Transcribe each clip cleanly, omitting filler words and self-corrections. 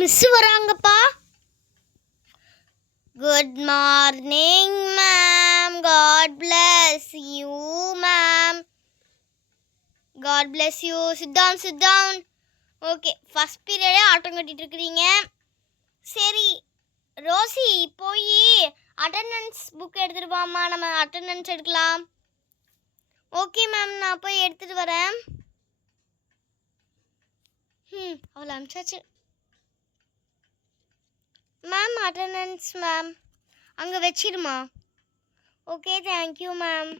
மிஸ் வராங்கப்பா. Good morning ma'am. God bless you ma'am. God bless you. Sit down, sit down. Okay, first பீரியடே ஆட்டம் கட்டிட்டு இருக்கிறீங்க. சரி ரோசி, போய் அட்டெண்டன்ஸ் புக் எடுத்துட்டு வாமா, நம்ம அட்டெண்டன்ஸ் எடுக்கலாம். ஓகே மேம், நான் போய் எடுத்துட்டு வரேன். அவளை அனுப்பிச்சாச்சு. மேம் அட்டெண்டன்ஸ் மேம், அங்கே வச்சிடுமா. Okay thank you ma'am.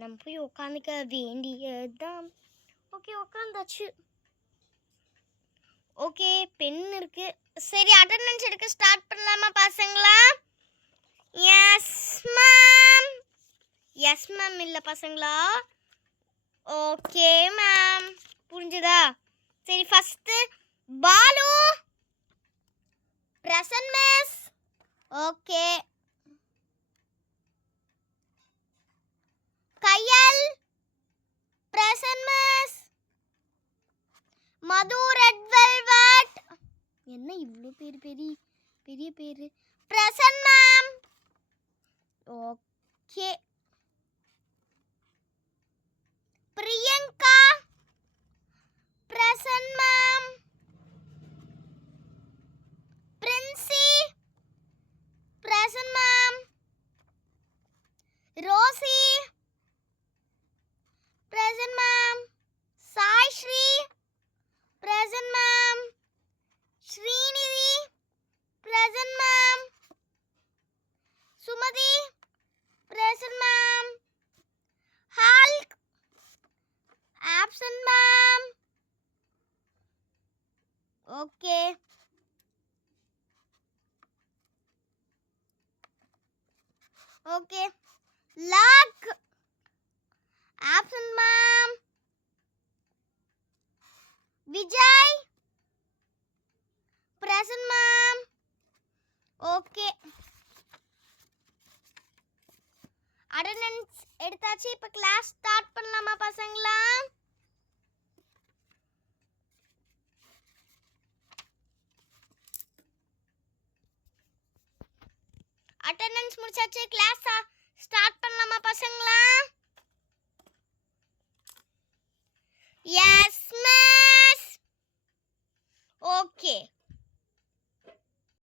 நம்ம போய் உட்காந்துக்க வேண்டியதுதான். ஓகே உட்காந்தாச்சு. ஓகே பென் இருக்கு. சரி அட்டெண்டன்ஸ் எடுக்க ஸ்டார்ட் பண்ணலாமா பசங்களா? Yes ma'am. எஸ் மேம் இல்லை பசங்களா? ஓகே மேம், புரிஞ்சுதா? சரி first Balu present miss. Okay. Kayal present miss. Madhu red velvet. என்ன இவ்வளோ பேர் பெரிய பேர்? Present ma'am. Okay. Priyanka present ma'am. Princy present ma'am. Rosy present ma'am. Sai Shri present ma'am. Srinidhi present ma'am. Sumati present ma'am. Hulk absent ma'am. Okay. Okay. Luck absent ma'am. Vijay present ma'am. Okay. Attendance எடுத்தாச்சு. இப்போ class start பண்ணலாமா பசங்களா? அட்டெண்டன்ஸ் முடிச்சாச்சு. Class start பண்ணலாமா பசங்களா? Yes miss. Okay.